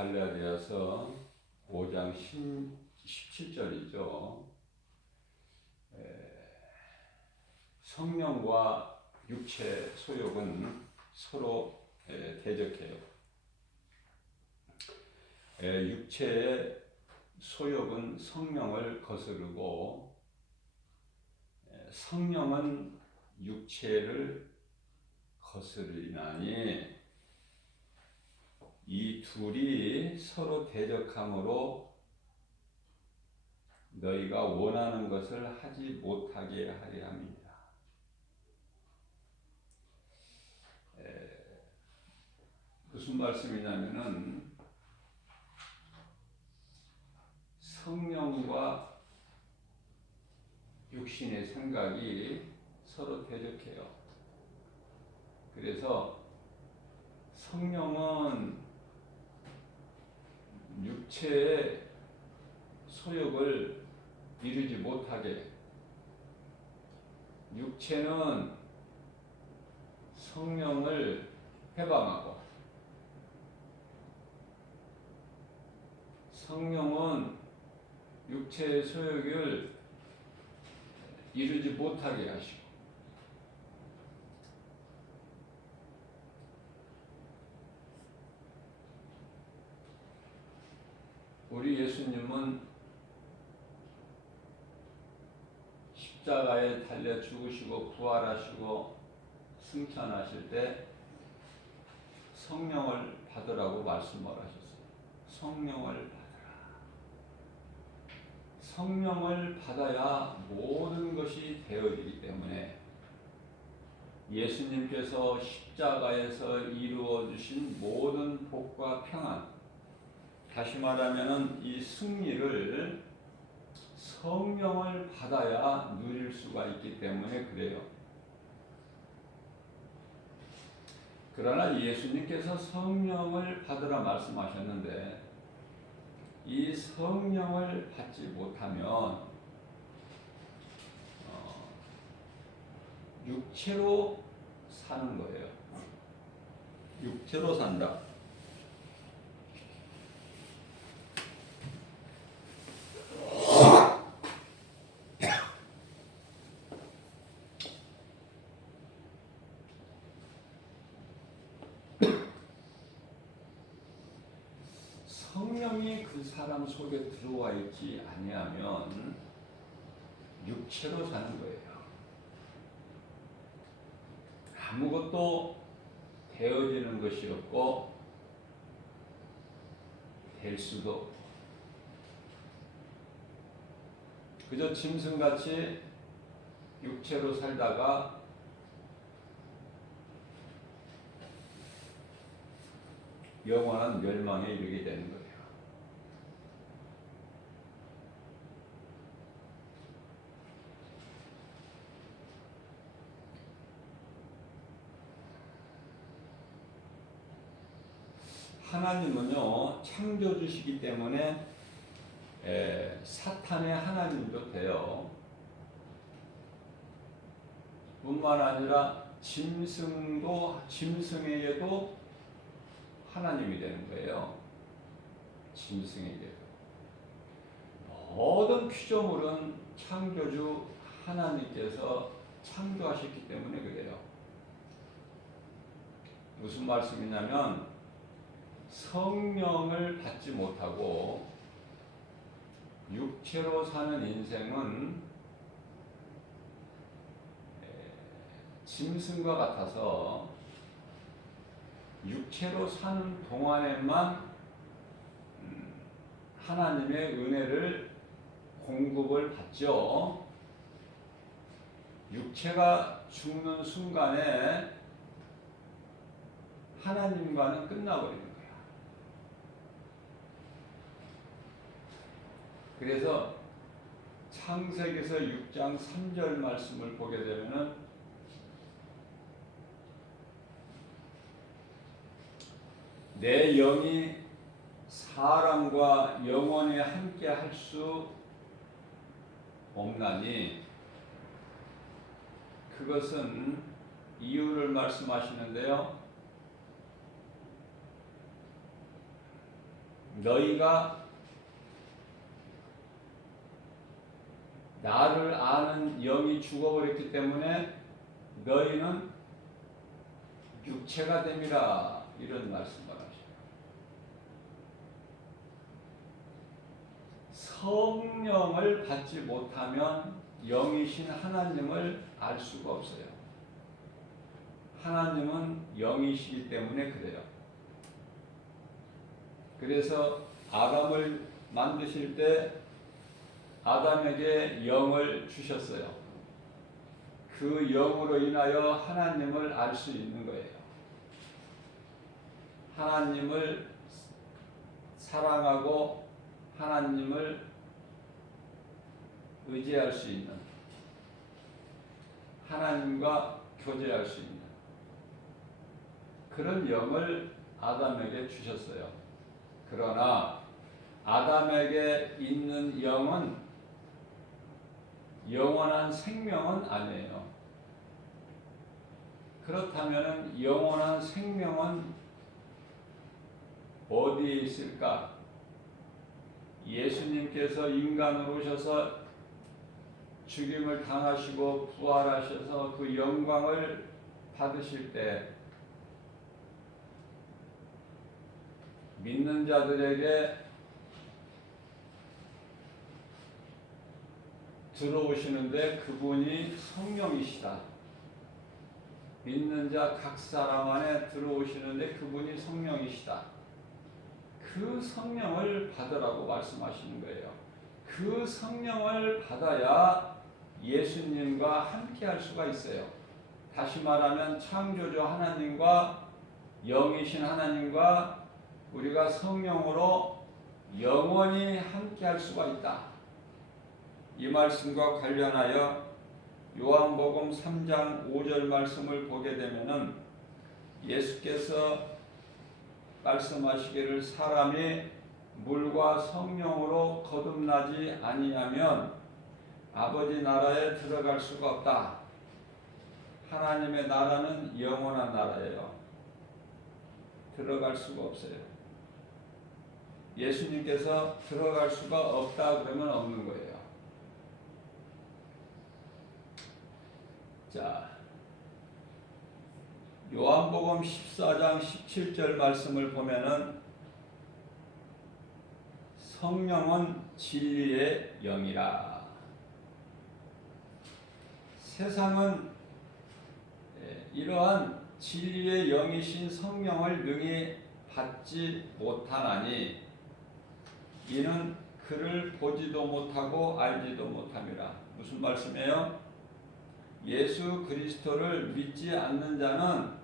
갈라디아서 5장 17절이죠. 성령과 육체 소욕은 서로 대적해요. 육체의 소욕은 성령을 거스르고 성령은 육체를 거스르나니 이 둘이 서로 대적함으로 너희가 원하는 것을 하지 못하게 하려 함이니라. 무슨 말씀이냐면은 성령과 육신의 생각이 서로 대적해요. 그래서 성령은 육체의 소욕을 이루지 못하게, 육체는 성령을 해방하고 성령은 육체의 소욕을 이루지 못하게 하시고, 우리 예수님은 십자가에 달려 죽으시고 부활하시고 승천하실 때 성령을 받으라고 말씀을 하셨어요. 성령을 받으라. 성령을 받아야 모든 것이 되어지기 때문에 예수님께서 십자가에서 이루어 주신 모든 복과 평안, 다시 말하면 이 승리를 성령을 받아야 누릴 수가 있기 때문에 그래요. 그러나 예수님께서 성령을 받으라 말씀하셨는데 이 성령을 받지 못하면 육체로 사는 거예요. 육체로 산다. 성령이 그 사람 속에 들어와 있지 아니하면 육체로 사는 거예요. 아무것도 되어지는 것이 없고 될 수도 없고 그저 짐승같이 육체로 살다가 영원한 멸망에 이르게 되는 거예요. 하나님은요 창조주시기 때문에 사탄의 하나님도 돼요. 뿐만 아니라 짐승에게도 하나님이 되는 거예요. 짐승에게도. 모든 피조물은 창조주 하나님께서 창조하셨기 때문에 그래요. 무슨 말씀이냐면 성령을 받지 못하고 육체로 사는 인생은 짐승과 같아서 육체로 사는 동안에만 하나님의 은혜를 공급을 받죠. 육체가 죽는 순간에 하나님과는 끝나버리는 거야. 그래서 창세기서 6장 3절 말씀을 보게 되면은 내 영이 사람과 영원히 함께 할 수 없나니, 그것은 이유를 말씀하시는데요. 너희가 나를 아는 영이 죽어버렸기 때문에 너희는 육체가 됨이라, 이런 말씀을 하셔요. 성령을 받지 못하면 영이신 하나님을 알 수가 없어요. 하나님은 영이시기 때문에 그래요. 그래서 아담을 만드실 때 아담에게 영을 주셨어요. 그 영으로 인하여 하나님을 알 수 있는 거예요. 하나님을 사랑하고 하나님을 의지할 수 있는, 하나님과 교제할 수 있는 그런 영을 아담에게 주셨어요. 그러나 아담에게 있는 영은 영원한 생명은 아니에요. 그렇다면 영원한 생명은 어디에 있을까? 예수님께서 인간으로 오셔서 죽임을 당하시고 부활하셔서 그 영광을 받으실 때 믿는 자들에게 들어오시는데 그분이 성령이시다. 믿는 자 각 사람 안에 들어오시는데 그분이 성령이시다. 그 성령을 받으라고 말씀하시는 거예요. 그 성령을 받아야 예수님과 함께 할 수가 있어요. 다시 말하면 창조주 하나님과 영이신 하나님과 우리가 성령으로 영원히 함께 할 수가 있다. 이 말씀과 관련하여 요한복음 3장 5절 말씀을 보게 되면은 예수께서 말씀하시기를 사람이 물과 성령으로 거듭나지 아니하면 아버지 나라에 들어갈 수가 없다. 하나님의 나라는 영원한 나라예요. 들어갈 수가 없어요. 예수님께서 들어갈 수가 없다 그러면 없는 거예요. 자, 요한복음 14장 17절 말씀을 보면은 성령은 진리의 영이라. 세상은 이러한 진리의 영이신 성령을 능히 받지 못하나니 이는 그를 보지도 못하고 알지도 못함이라. 무슨 말씀이에요? 예수 그리스도를 믿지 않는 자는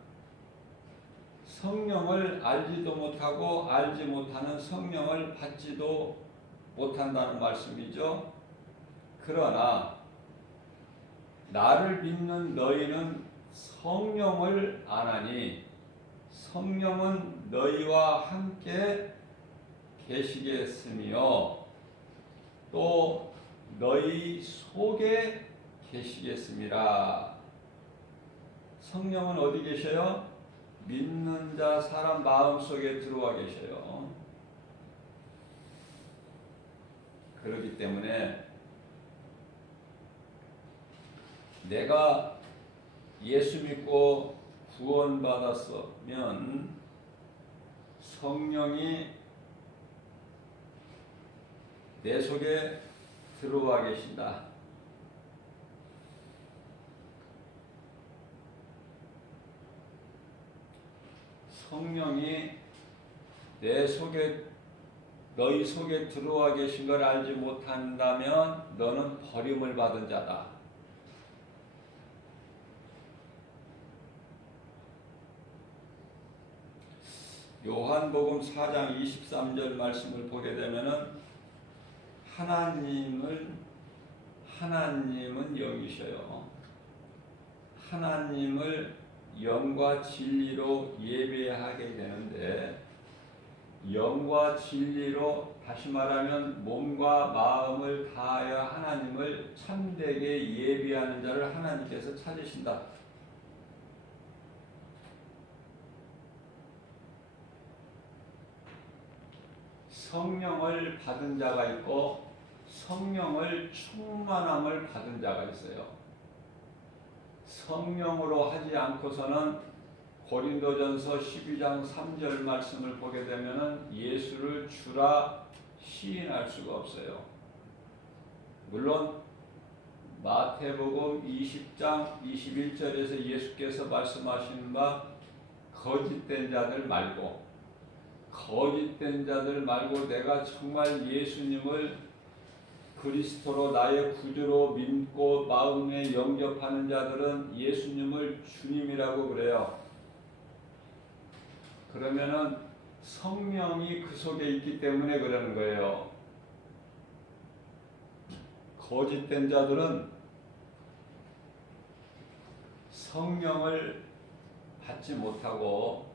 성령을 알지도 못하고 알지 못하는 성령을 받지도 못한다는 말씀이죠. 그러나 나를 믿는 너희는 성령을 아나니 성령은 너희와 함께 계시겠으며 또 너희 속에 계시겠습니다. 성령은 어디 계셔요? 믿는 자 사람 마음속에 들어와 계셔요. 그렇기 때문에 내가 예수 믿고 구원받았으면 성령이 내 속에 들어와 계신다. 성령이 내 속에 너희 속에 들어와 계신 걸 알지 못한다면 너는 버림을 받은 자다. 요한복음 4장 23절 말씀을 보게 되면은 하나님은 영이셔요. 하나님을 영과 진리로 예배하게 되는데 영과 진리로 다시 말하면 몸과 마음을 다하여 하나님을 참되게 예배하는 자를 하나님께서 찾으신다. 성령을 받은 자가 있고 성령을 충만함을 받은 자가 있어요. 성령으로 하지 않고서는 고린도전서 12장 3절 말씀을 보게 되면은 예수를 주라 시인할 수가 없어요. 물론 마태복음 20장 21절에서 예수께서 말씀하시는 바 거짓된 자들 말고 내가 정말 예수님을 그리스도로 나의 구주로 믿고 마음에 영접하는 자들은 예수님을 주님이라고 그래요. 그러면은 성령이 그 속에 있기 때문에 그러는 거예요. 거짓된 자들은 성령을 받지 못하고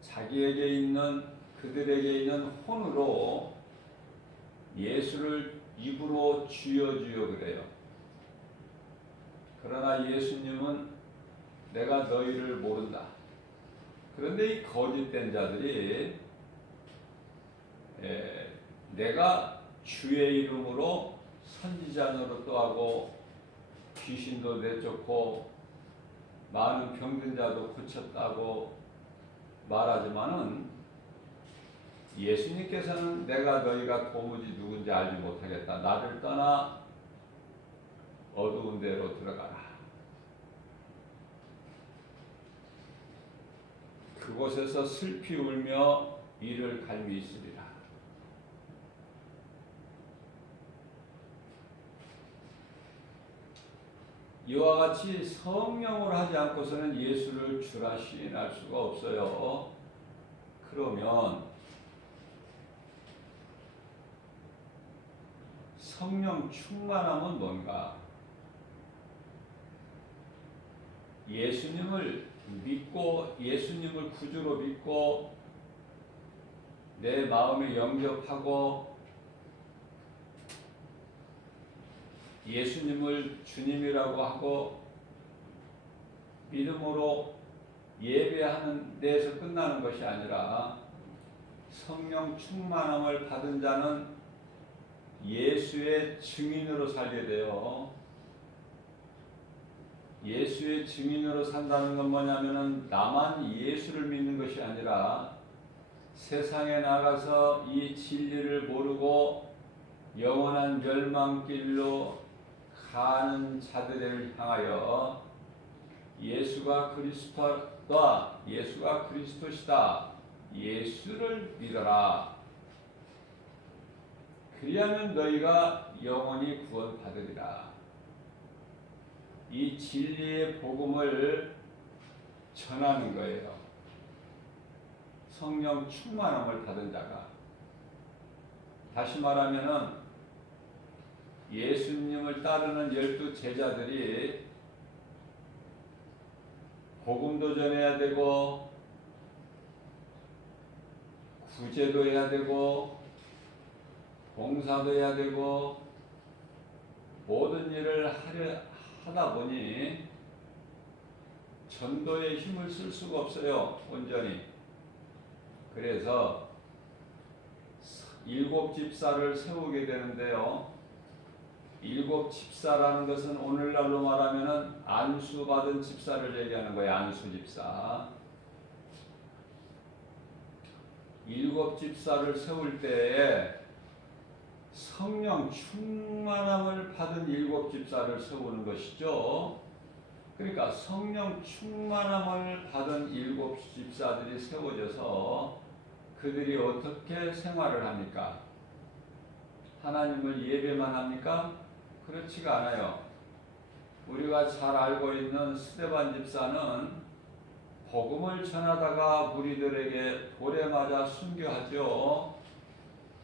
자기에게 있는 그들에게 있는 혼으로 예수를 입으로 주여 그래요. 그러나 예수님은 내가 너희를 모른다. 그런데 이 거짓된 자들이 내가 주의 이름으로 선지자 노릇도 하고 귀신도 내쫓고 많은 병든 자도 고쳤다고 말하지만은 예수님께서는 내가 너희가 도무지 누군지 알지 못하겠다. 나를 떠나 어두운 데로 들어가라. 그곳에서 슬피 울며 이를 갈미 있으리라. 이와 같이 성령으로 하지 않고서는 예수를 주라 시인할 수가 없어요. 그러면 성령 충만함은 뭔가? 예수님을 믿고 예수님을 구주로 믿고 내 마음에 영접하고 예수님을 주님이라고 하고 믿음으로 예배하는 데에서 끝나는 것이 아니라 성령 충만함을 받은 자는 예수의 증인으로 살게 돼요. 예수의 증인으로 산다는 건 뭐냐면은 나만 예수를 믿는 것이 아니라 세상에 나가서 이 진리를 모르고 영원한 멸망길로 가는 자들을 향하여 예수가 그리스도다, 예수가 그리스도시다, 예수를 믿어라. 그리하면 너희가 영원히 구원받으리라. 이 진리의 복음을 전하는 거예요. 성령 충만함을 받은 자가. 다시 말하면은 예수님을 따르는 12 제자들이 복음도 전해야 되고 구제도 해야 되고 봉사도 해야 되고 모든 일을 하다 보니 전도에 힘을 쓸 수가 없어요. 온전히. 그래서 7 집사를 세우게 되는데요. 7 집사라는 것은 오늘날로 말하면은 안수 받은 집사를 얘기하는 거예요. 안수 집사. 7 집사를 세울 때에 성령 충만함을 받은 7 집사를 세우는 것이죠. 그러니까 성령 충만함을 받은 7 집사들이 세워져서 그들이 어떻게 생활을 합니까? 하나님을 예배만 합니까? 그렇지가 않아요. 우리가 잘 알고 있는 스데반 집사는 복음을 전하다가 무리들에게 돌에 맞아 순교하죠.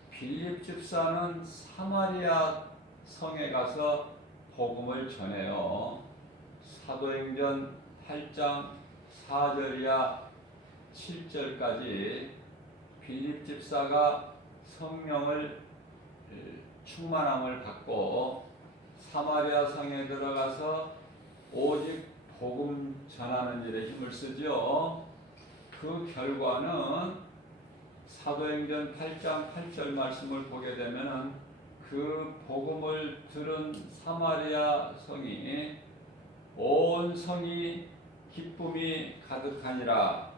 빌립 집사는 사마리아 성에 가서 복음을 전해요. 사도행전 8장 4절이야 7절까지 빌립 집사가 성령을 충만함을 받고 사마리아 성에 들어가서 오직 복음 전하는 일에 힘을 쓰죠. 그 결과는 사도행전 8장 8절 말씀을 보게 되면은 그 복음을 들은 사마리아 성이 온 성이 기쁨이 가득하니라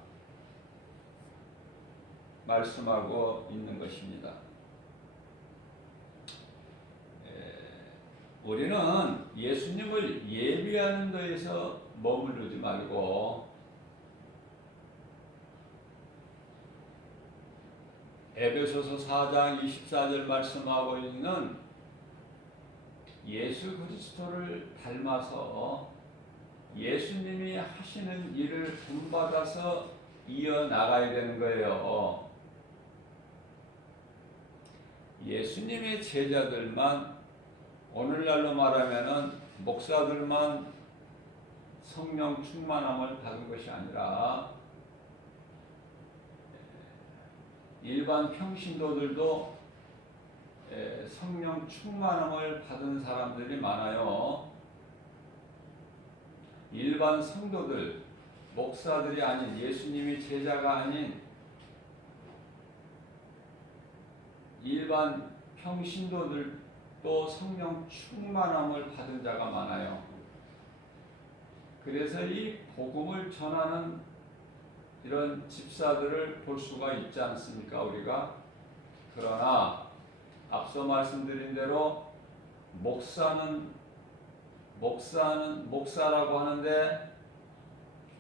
말씀하고 있는 것입니다. 우리는 예수님을 예비하는 데에서 머무르지 말고 에베소서 4장 24절 말씀하고 있는 예수 그리스도를 닮아서 예수님이 하시는 일을 본받아서 이어나가야 되는 거예요. 예수님의 제자들만, 오늘날로 말하면은 목사들만 성령 충만함을 받은 것이 아니라 일반 평신도들도 성령 충만함을 받은 사람들이 많아요. 일반 성도들, 목사들이 아닌, 예수님이 제자가 아닌 일반 평신도들도 성령 충만함을 받은 자가 많아요. 그래서 이 복음을 전하는 이런 집사들을 볼 수가 있지 않습니까, 우리가? 그러나 앞서 말씀드린 대로 목사라고 하는데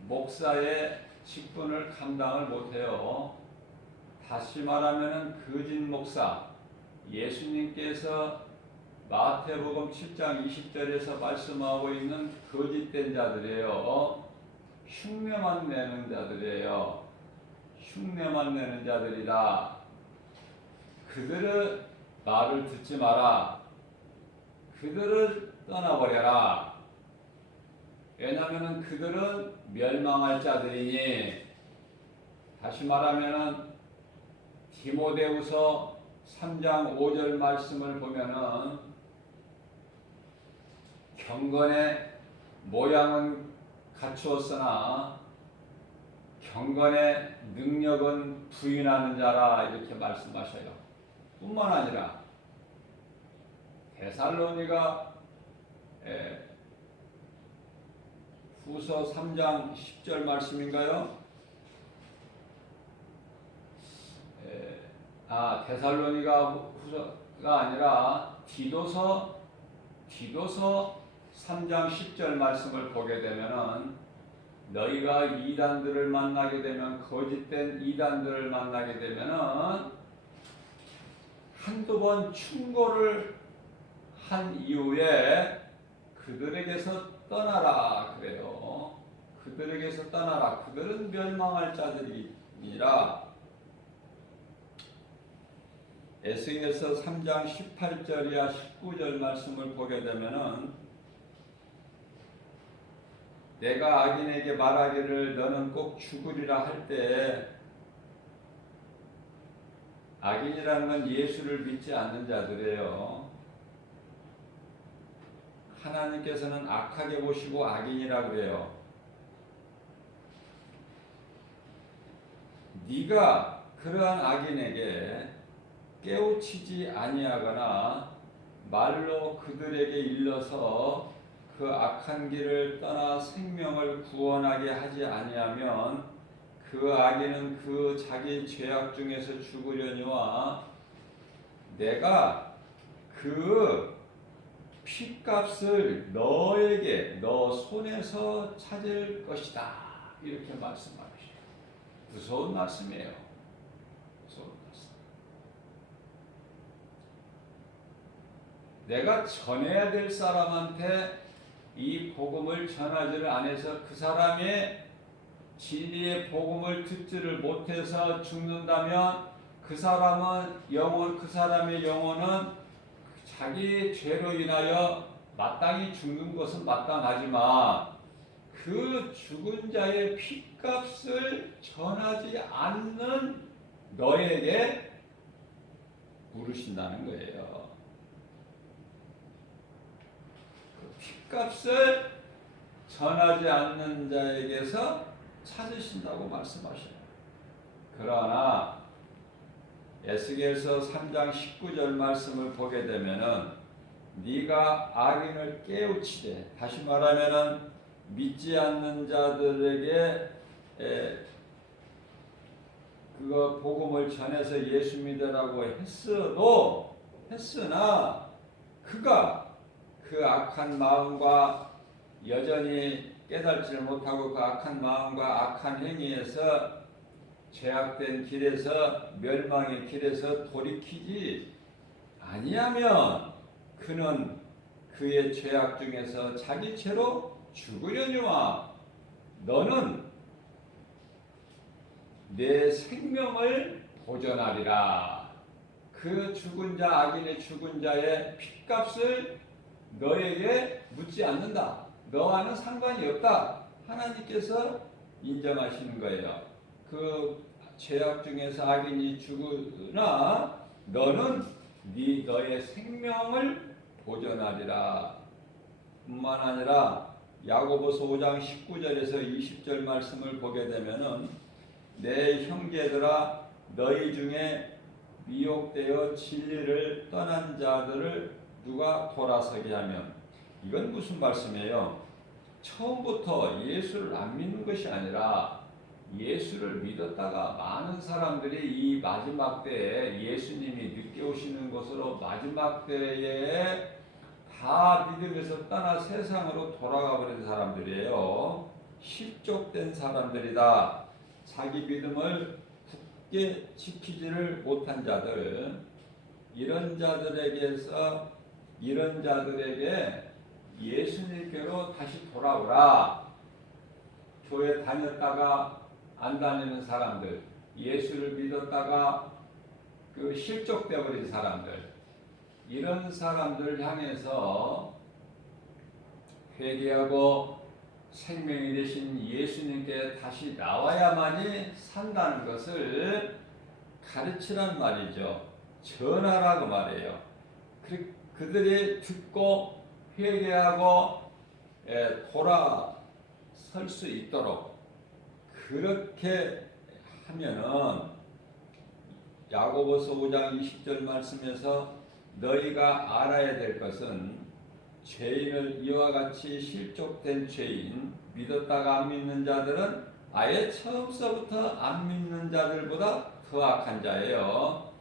목사의 직분을 감당을 못해요. 다시 말하면 거짓 목사, 예수님께서 마태복음 7장 20절에서 말씀하고 있는 거짓된 자들이에요. 흉내만 내는 자들이에요. 흉내만 내는 자들이다. 그들의 말을 듣지 마라. 그들을 떠나버려라. 왜냐하면 그들은 멸망할 자들이니. 다시 말하면 디모데후서 3장 5절 말씀을 보면은 경건의 모양은 갖추었으나 경건의 능력은 부인하는 자라, 이렇게 말씀하셔요. 뿐만 아니라 데살로니가 후서 3장 10절 말씀인가요? 데살로니가 후서가 아니라 디도서 3장 10절 말씀을 보게 되면은 너희가 이단들을 만나게 되면, 거짓된 이단들을 만나게 되면은 한두 번 충고를 한 이후에 그들에게서 떠나라 그래요. 그들에게서 떠나라. 그들은 멸망할 자들이니라. 에스겔서 3장 18절이야 19절 말씀을 보게 되면은 내가 악인에게 말하기를 너는 꼭 죽으리라 할 때, 악인이라는 건 예수를 믿지 않는 자들이에요. 하나님께서는 악하게 보시고 악인이라 그래요. 네가 그러한 악인에게 깨우치지 아니하거나 말로 그들에게 일러서 그 악한 길을 떠나 생명을 구원하게 하지 아니하면 그 악인은 그 자기 죄악 중에서 죽으려니와 내가 그 핏값을 너에게 너 손에서 찾을 것이다, 이렇게 말씀하셔요. 무서운 말씀이에요. 무서운 말씀. 내가 전해야 될 사람한테 이 복음을 전하지를 않아서 그 사람의 진리의 복음을 듣지를 못해서 죽는다면 그 사람의 영혼은 자기 죄로 인하여 마땅히 죽는 것은 마땅하지만 그 죽은 자의 핏값을 전하지 않는 너에게 물으신다는 거예요. 그 핏값을 전하지 않는 자에게서 찾으신다고 말씀하셔요. 그러나 에스겔서 3장 19절 말씀을 보게 되면은 네가 악인을 깨우치되, 다시 말하면은 믿지 않는 자들에게 그거 복음을 전해서 예수 믿으라고 했으나 그가 그 악한 마음과 여전히 깨닫지를 못하고 그 악한 마음과 악한 행위에서 죄악된 길에서 멸망의 길에서 돌이키지 아니하면 그는 그의 죄악 중에서 자기 죄로 죽으려니와 너는 내 생명을 보전하리라. 그 죽은 자, 악인의 죽은 자의 핏값을 너에게 묻지 않는다. 너와는 상관이 없다. 하나님께서 인정하시는 거예요. 그 죄악 중에서 악인이 죽으나 너는 너의 생명을 보전하리라. 뿐만 아니라 야고보서 5장 19절에서 20절 말씀을 보게 되면은 내 형제들아 너희 중에 미혹되어 진리를 떠난 자들을 누가 돌아서게 하면, 이건 무슨 말씀이에요? 처음부터 예수를 안 믿는 것이 아니라 예수를 믿었다가 많은 사람들이 이 마지막 때에 예수님이 늦게 오시는 것으로 마지막 때에 다 믿음에서 떠나 세상으로 돌아가 버린 사람들이에요. 실족된 사람들이다. 자기 믿음을 굳게 지키지를 못한 자들, 이런 자들에게 예수님께로 다시 돌아오라. 교회 다녔다가 안 다니는 사람들, 예수를 믿었다가 그 실족되어 버린 사람들, 이런 사람들 향해서 회개하고 생명이 되신 예수님께 다시 나와야만이 산다는 것을 가르치란 말이죠. 전하라고 말해요. 그들이 듣고 회개하고 돌아설 수 있도록 그렇게 하면은 야고보서 5장 20절 말씀에서 너희가 알아야 될 것은 죄인을 이와 같이 실족된 죄인, 믿었다가 안 믿는 자들은 아예 처음서부터 안 믿는 자들보다 더 악한 자예요.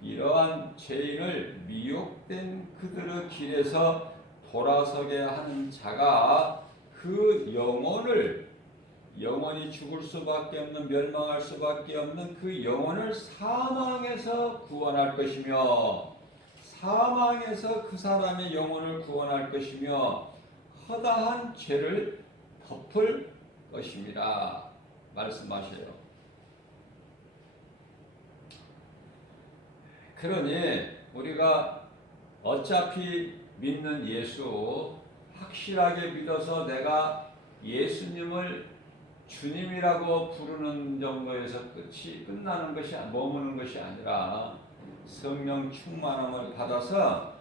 이러한 죄인을 미혹된 그들의 길에서 돌아서게 하는 자가 그 영원히 죽을 수밖에 없는, 멸망할 수밖에 없는 그 영혼을 사망에서 구원할 것이며, 사망에서 그 사람의 영혼을 구원할 것이며 허다한 죄를 덮을 것입니다. 말씀하셔요. 그러니 우리가 어차피 믿는 예수 확실하게 믿어서 내가 예수님을 주님이라고 부르는 정도에서 끝나는 것이, 머무는 것이 아니라 성령 충만함을 받아서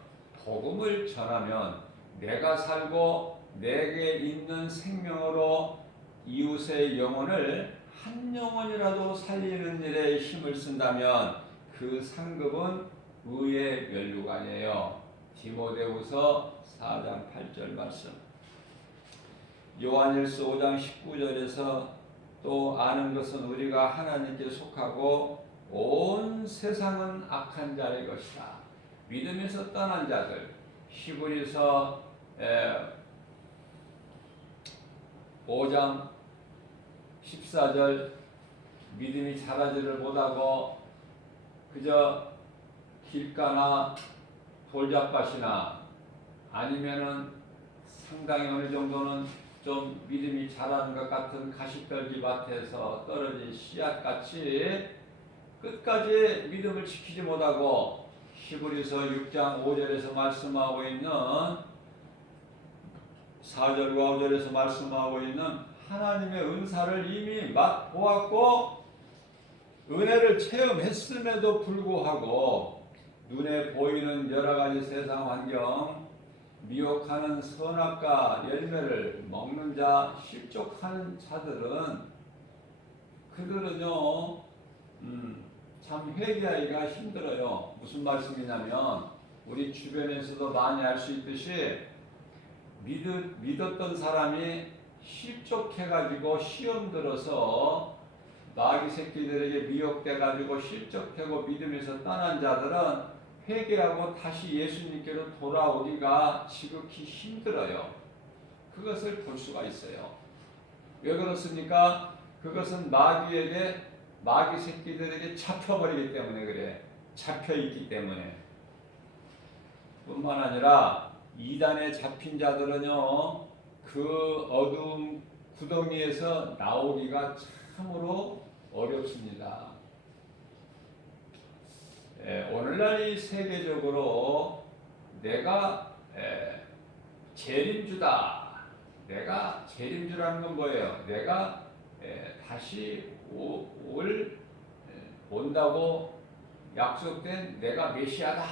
복음을 전하면 내가 살고 내게 있는 생명으로 이웃의 영혼을 한 영혼이라도 살리는 일에 힘을 쓴다면 그 상급은 의의 면류관이에요. 디모데후서 4장 8절 말씀, 요한일서 5장 19절에서 또 아는 것은 우리가 하나님께 속하고 온 세상은 악한 자의 것이다. 믿음에서 떠난 자들, 히브리서 5장 14절, 믿음이 자라지를 못하고 그저 길가나 돌잡밭이나 아니면은 상당히 어느 정도는 좀 믿음이 자라는 것 같은 가시떨기 밭에서 떨어진 씨앗같이 끝까지 믿음을 지키지 못하고 히브리서 6장 5절에서 말씀하고 있는 4절과 5절에서 말씀하고 있는 하나님의 은사를 이미 맛보았고 은혜를 체험했음에도 불구하고 눈에 보이는 여러 가지 세상 환경, 미혹하는 선악과 열매를 먹는 자, 실족하는 자들은 그들은요 참 회개하기가 힘들어요. 무슨 말씀이냐면 우리 주변에서도 많이 알 수 있듯이 믿었던 사람이 실족해가지고 시험 들어서 마귀 새끼들에게 미혹돼가지고 실족되고 믿음에서 떠난 자들은 회개하고 다시 예수님께로 돌아오기가 지극히 힘들어요. 그것을 볼 수가 있어요. 왜 그렇습니까? 그것은 마귀 새끼들에게 잡혀버리기 때문에 그래. 잡혀있기 때문에. 뿐만 아니라 이단에 잡힌 자들은요, 그 어두운 구덩이에서 나오기가 참으로 어렵습니다. 오늘날 이 세계적으로 내가 재림주다. 내가 재림주라는 건 뭐예요? 내가 다시 온다고 약속된 내가 메시아다.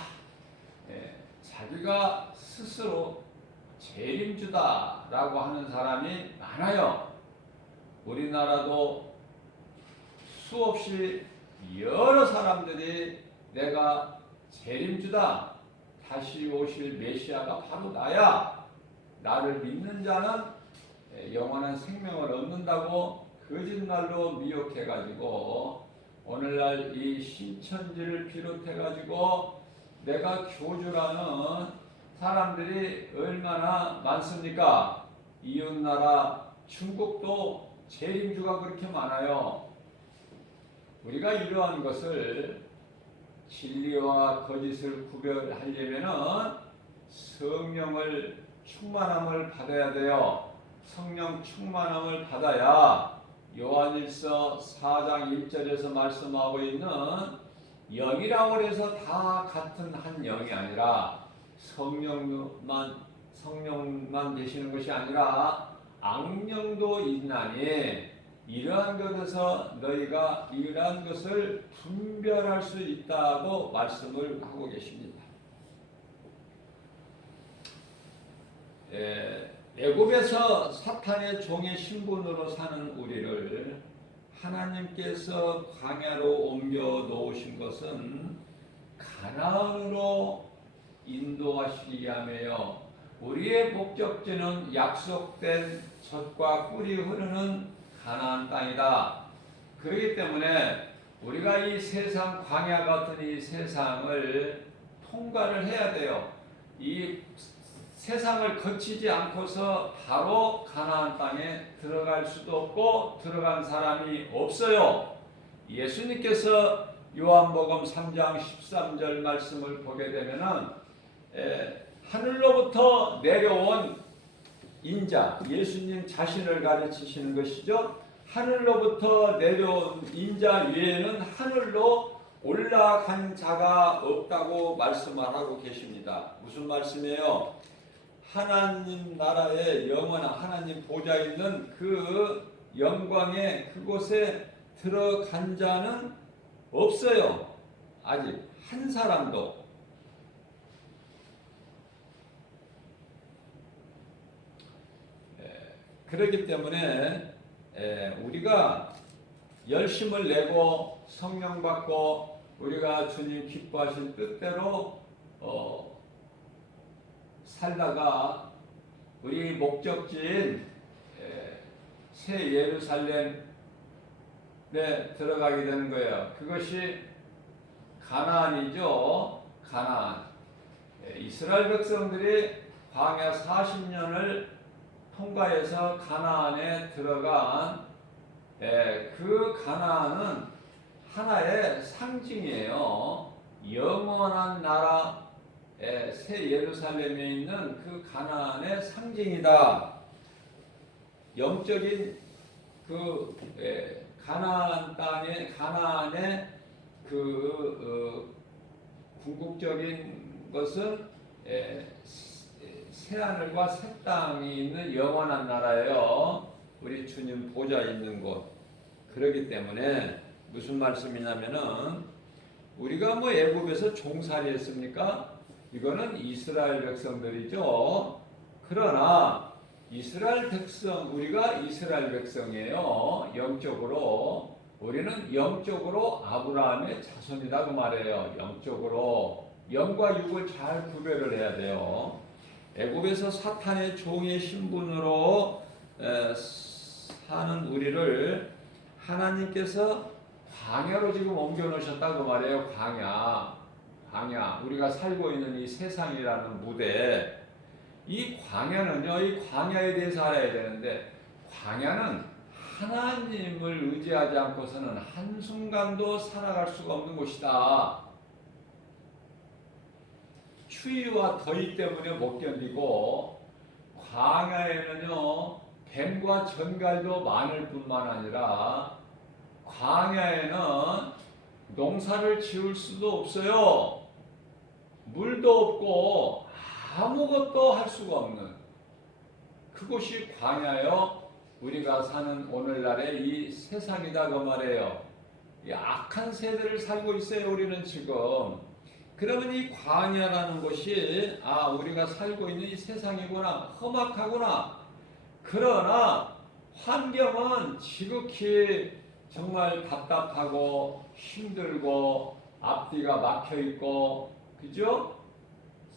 자기가 스스로 재림주다라고 하는 사람이 많아요. 우리나라도 수없이 여러 사람들이 내가 재림주다. 다시 오실 메시아가 바로 나야. 나를 믿는 자는 영원한 생명을 얻는다고 거짓말로 미혹해가지고 오늘날 이 신천지를 비롯해가지고 내가 교주라는 사람들이 얼마나 많습니까? 이웃나라 중국도 재림주가 그렇게 많아요. 우리가 이러한 것을 진리와 거짓을 구별하려면은 성령을 충만함을 받아야 돼요. 성령 충만함을 받아야 요한일서 4장 1절에서 말씀하고 있는 영이라고 해서 다 같은 한 영이 아니라 성령만 되시는 것이 아니라 악령도 있나니 이러한 것에서 너희가 이러한 것을 분별할 수 있다고 말씀을 하고 계십니다. 애굽에서 사탄의 종의 신분으로 사는 우리를 하나님께서 광야로 옮겨 놓으신 것은 가나안으로 인도하시기 위함이에요. 우리의 목적지는 약속된 젖과 꿀이 흐르는 가나안 땅이다. 그렇기 때문에 우리가 이 세상 광야 같은 이 세상을 통과를 해야 돼요. 이 세상을 거치지 않고서 바로 가나안 땅에 들어갈 수도 없고 들어간 사람이 없어요. 예수님께서 요한복음 3장 13절 말씀을 보게 되면은 하늘로부터 내려온 인자, 예수님 자신을 가르치시는 것이죠. 하늘로부터 내려온 인자 외에는 하늘로 올라간 자가 없다고 말씀을 하고 계십니다. 무슨 말씀이에요? 하나님 나라에 영원한 하나님 보좌 있는 그 영광의 그곳에 들어간 자는 없어요. 아직 한 사람도. 그렇기 때문에 우리가 열심을 내고 성령 받고 우리가 주님 기뻐하신 뜻대로 살다가 우리 목적지인 새 예루살렘에 들어가게 되는 거예요. 그것이 가나안이죠. 가나안. 이스라엘 백성들이 광야 40년을 통과해서 가나안에 들어간 그 가나안은 하나의 상징이에요. 영원한 나라 새 예루살렘에 있는 그 가나안의 상징이다. 영적인 그 가나안 땅의 가나안의 그 궁극적인 것은 새하늘과 새 땅이 있는 영원한 나라예요. 우리 주님 보좌 있는 곳. 그렇기 때문에 무슨 말씀이냐면은 우리가 뭐 애굽에서 종살이 했습니까? 이거는 이스라엘 백성들이죠. 그러나 이스라엘 백성, 우리가 이스라엘 백성이에요. 영적으로. 우리는 영적으로 아브라함의 자손이다 그 말이에요. 영적으로 영과 육을 잘 구별을 해야 돼요. 애굽에서 사탄의 종의 신분으로 사는 우리를 하나님께서 광야로 지금 옮겨 놓으셨다 그 말이에요. 광야 우리가 살고 있는 이 세상이라는 무대, 이 광야는요, 이 광야에 대해서 알아야 되는데, 광야는 하나님을 의지하지 않고서는 한순간도 살아갈 수가 없는 곳이다. 추위와 더위 때문에 못 견디고, 광야에는요 뱀과 전갈도 많을 뿐만 아니라 광야에는 농사를 지을 수도 없어요. 물도 없고 아무것도 할 수가 없는 그곳이 광야요, 우리가 사는 오늘날의 이 세상이다 그 말이에요. 이 악한 세대를 살고 있어요 우리는 지금. 그러면 이 광야라는 곳이 우리가 살고 있는 이 세상이구나, 험악하구나. 그러나 환경은 지극히 정말 답답하고 힘들고 앞뒤가 막혀있고, 그죠?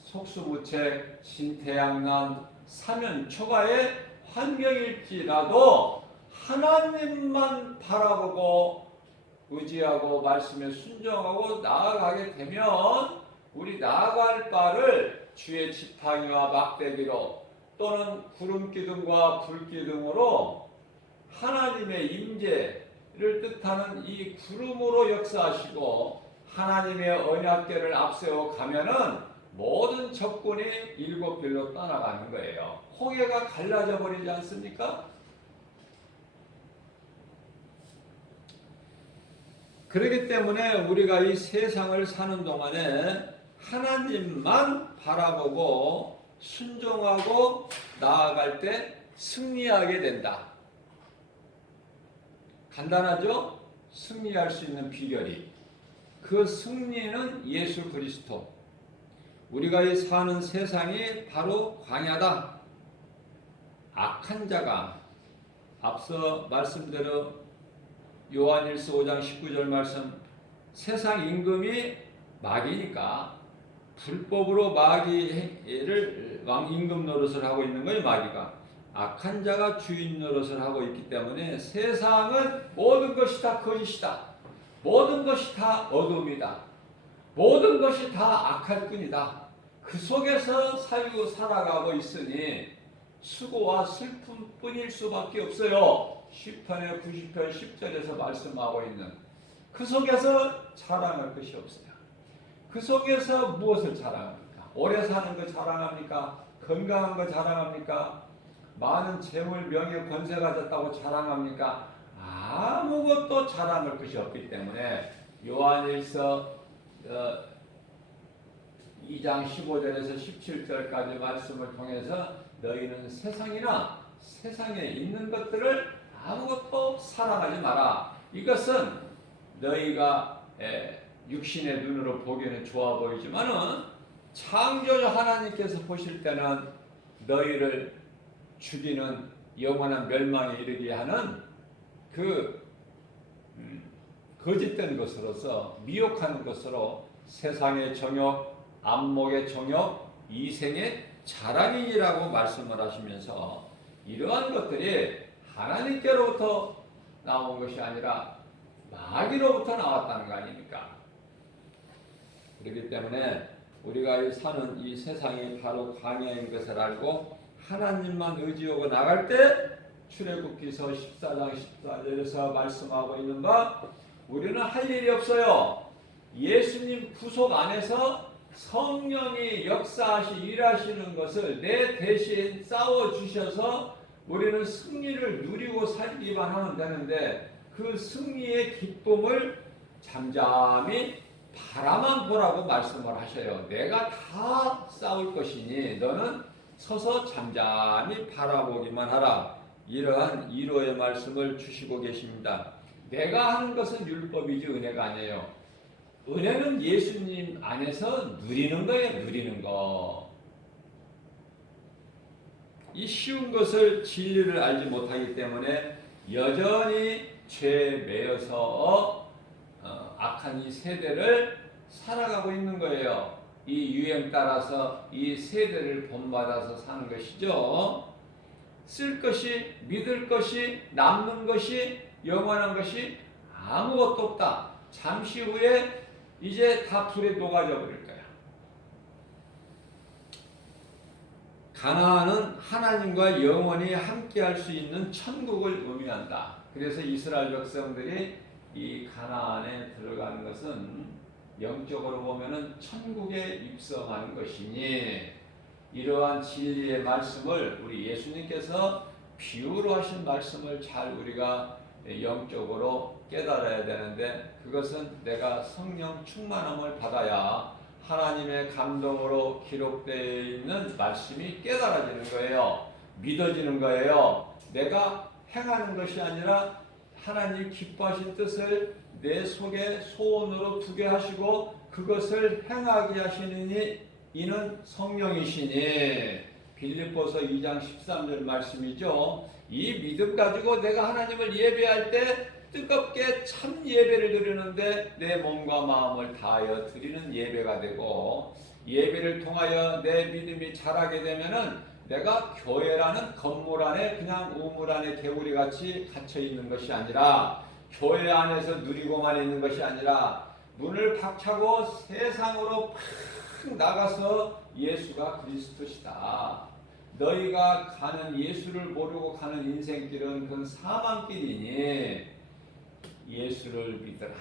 속수무책, 신태양난, 사면초가의 환경일지라도 하나님만 바라보고 의지하고 말씀에 순종하고 나아가게 되면 우리 나아갈 바를 주의 지팡이와 막대기로 또는 구름기둥과 불기둥으로 하나님의 임재를 뜻하는 이 구름으로 역사하시고 하나님의 언약궤를 앞세워 가면은 모든 적군이 일곱 길로 떠나가는 거예요. 홍해가 갈라져 버리지 않습니까? 그렇기 때문에 우리가 이 세상을 사는 동안에 하나님만 바라보고 순종하고 나아갈 때 승리하게 된다. 간단하죠? 승리할 수 있는 비결이. 그 승리는 예수 그리스도. 우리가 이 사는 세상이 바로 광야다. 악한 자가 앞서 말씀대로 요한일서 5장 19절 말씀, 세상 임금이 마귀니까 불법으로 마귀를 임금 노릇을 하고 있는 거예요. 마귀가 악한 자가 주인 노릇을 하고 있기 때문에 세상은 모든 것이 다 거짓이다, 모든 것이 다 어둠이다, 모든 것이 다 악할 뿐이다. 그 속에서 살고 살아가고 있으니 수고와 슬픔뿐일 수밖에 없어요. 시편의 90편 10절에서 말씀하고 있는 그 속에서 자랑할 것이 없어요. 그 속에서 무엇을 자랑합니까? 오래 사는 거 자랑합니까? 건강한 거 자랑합니까? 많은 재물, 명예, 권세 가졌다고 자랑합니까? 아무것도 자랑할 것이 없기 때문에 요한일서 2장 15절에서 17절까지 말씀을 통해서 너희는 세상이나 세상에 있는 것들을 아무것도 사랑하지 마라. 이것은 너희가 육신의 눈으로 보기에는 좋아 보이지만은 창조주 하나님께서 보실 때는 너희를 죽이는 영원한 멸망에 이르게 하는 그 거짓된 것으로서 미혹하는 것으로 세상의 정욕, 안목의 정욕, 이생의 자랑이라고 말씀을 하시면서 이러한 것들이 하나님께로부터 나온 것이 아니라 마귀로부터 나왔다는 거 아닙니까? 그렇기 때문에 우리가 사는 이 세상이 바로 광야인 것을 알고 하나님만 의지하고 나갈 때 출애굽기서 14장 14절에서 말씀하고 있는 바, 우리는 할 일이 없어요. 예수님 구속 안에서 성령이 역사하시 일하시는 것을 내 대신 싸워주셔서 우리는 승리를 누리고 살기만 하면 되는데, 그 승리의 기쁨을 잠잠히 바라만 보라고 말씀을 하셔요. 내가 다 싸울 것이니 너는 서서 잠잠히 바라보기만 하라. 이러한 위로의 말씀을 주시고 계십니다. 내가 하는 것은 율법이지 은혜가 아니에요. 은혜는 예수님 안에서 누리는 거예요. 누리는 거. 이 쉬운 것을 진리를 알지 못하기 때문에 여전히 죄에 매여서 악한 이 세대를 살아가고 있는 거예요. 이 유행 따라서 이 세대를 본받아서 사는 것이죠. 쓸 것이, 믿을 것이, 남는 것이, 영원한 것이 아무것도 없다. 잠시 후에 이제 다 불에 녹아져 버릴 거야. 가나안은 하나님과 영원히 함께할 수 있는 천국을 의미한다. 그래서 이스라엘 백성들이 이 가나안에 들어가는 것은 영적으로 보면은 천국에 입성하는 것이니, 이러한 진리의 말씀을 우리 예수님께서 비유로 하신 말씀을 잘 우리가 영적으로 깨달아야 되는데, 그것은 내가 성령 충만함을 받아야 하나님의 감동으로 기록되어 있는 말씀이 깨달아지는 거예요. 믿어지는 거예요. 내가 행하는 것이 아니라 하나님 기뻐하신 뜻을 내 속에 소원으로 두게 하시고 그것을 행하게 하시느니 이는 성령이시니, 빌립보서 2장 13절 말씀이죠. 이 믿음 가지고 내가 하나님을 예배할 때 뜨겁게 참 예배를 드리는데 내 몸과 마음을 다하여 드리는 예배가 되고, 예배를 통하여 내 믿음이 자라게 되면은 내가 교회라는 건물 안에 그냥 우물 안에 개구리같이 갇혀 있는 것이 아니라, 교회 안에서 누리고만 있는 것이 아니라 문을 박차고 세상으로 팍 나가서 예수가 그리스도시다. 너희가 가는 예수를 모르고 가는 인생길은 그건 사망길이니 예수를 믿으라.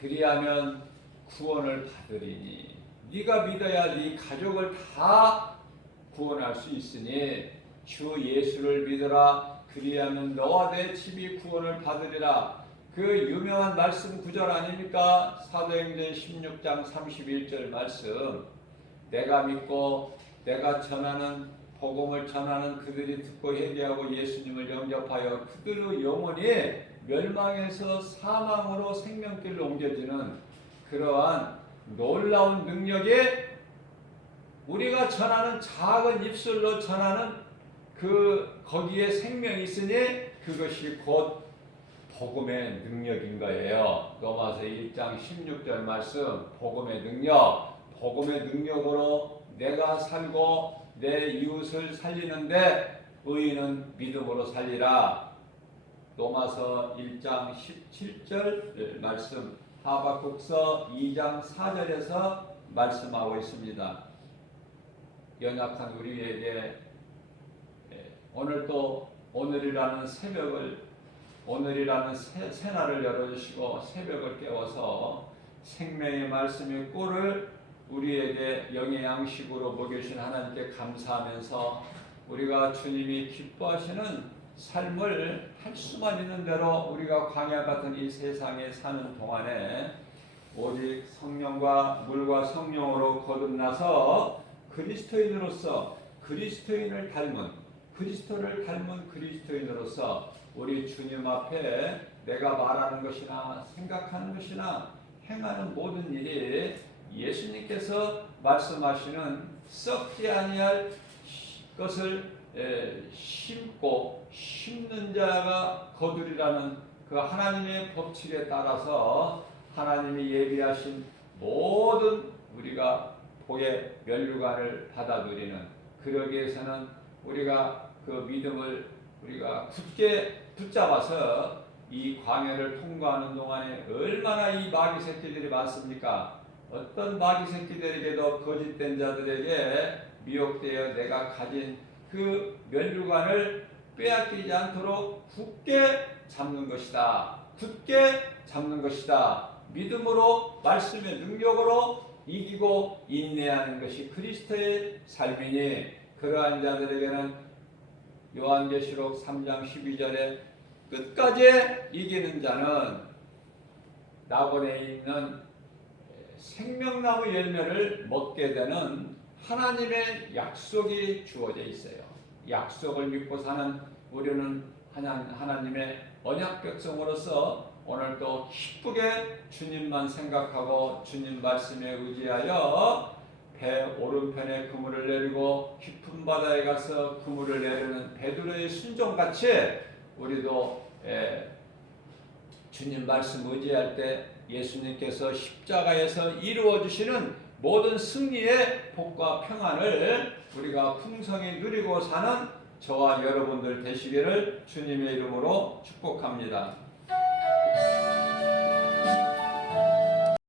그리하면 구원을 받으리니, 네가 믿어야 네 가족을 다 구원할 수 있으니 주 예수를 믿으라. 그리하면 너와 내 집이 구원을 받으리라. 그 유명한 말씀 구절 아닙니까? 사도행전 16장 31절 말씀. 내가 믿고 내가 전하는 복음을 전하는 그들이 듣고 회개하고 예수님을 영접하여 그들의 영혼이 멸망에서 사망으로 생명길로 옮겨지는 그러한 놀라운 능력이 우리가 전하는 작은 입술로 전하는 거기에 생명이 있으니 그것이 곧 복음의 능력인 거예요. 로마서 1장 16절 말씀, 복음의 능력, 복음의 능력으로 내가 살고 내 이웃을 살리는데 의인은 믿음으로 살리라. 로마서 1장 17절 말씀, 하박국서 2장 4절에서 말씀하고 있습니다. 연약한 우리에게 오늘도 오늘이라는 새날을 열어주시고 새벽을 깨워서 생명의 말씀의 꿀을 우리에게 영의 양식으로 먹여주신 하나님께 감사하면서 우리가 주님이 기뻐하시는 삶을 할 수만 있는 대로 우리가 광야 같은 이 세상에 사는 동안에 오직 성령과 물과 성령으로 거듭나서 그리스도인으로서 그리스도를 닮은 그리스도인으로서 우리 주님 앞에 내가 말하는 것이나 생각하는 것이나 행하는 모든 일이 예수님께서 말씀하시는 썩지 아니할 것을 심고 심는 자가 거두리라는 그 하나님의 법칙에 따라서 하나님이 예비하신 모든 우리가 복의 면류관을 받아들이는, 그러기 위해서는 우리가 그 믿음을 우리가 굳게 붙잡아서 이 광야를 통과하는 동안에 얼마나 이 마귀 새끼들이 많습니까? 어떤 마귀 새끼들에게도 거짓된 자들에게 미혹되어 내가 가진 그 면류관을 빼앗기지 않도록 굳게 잡는 것이다. 굳게 잡는 것이다. 믿음으로 말씀의 능력으로 이기고 인내하는 것이 그리스도의 삶이니, 그러한 자들에게는 요한계시록 3장 12절에 끝까지 이기는 자는 낙원에 있는 생명나무 열매를 먹게 되는 하나님의 약속이 주어져 있어요. 약속을 믿고 사는 우리는 하나님의 언약 백성으로서 오늘도 기쁘게 주님만 생각하고 주님 말씀에 의지하여 배 오른편에 그물을 내리고 깊은 바다에 가서 그물을 내리는 베드로의 순종같이 우리도 주님 말씀 의지할 때 예수님께서 십자가에서 이루어 주시는 모든 승리의 복과 평안을 우리가 풍성히 누리고 사는 저와 여러분들 되시기를 주님의 이름으로 축복합니다.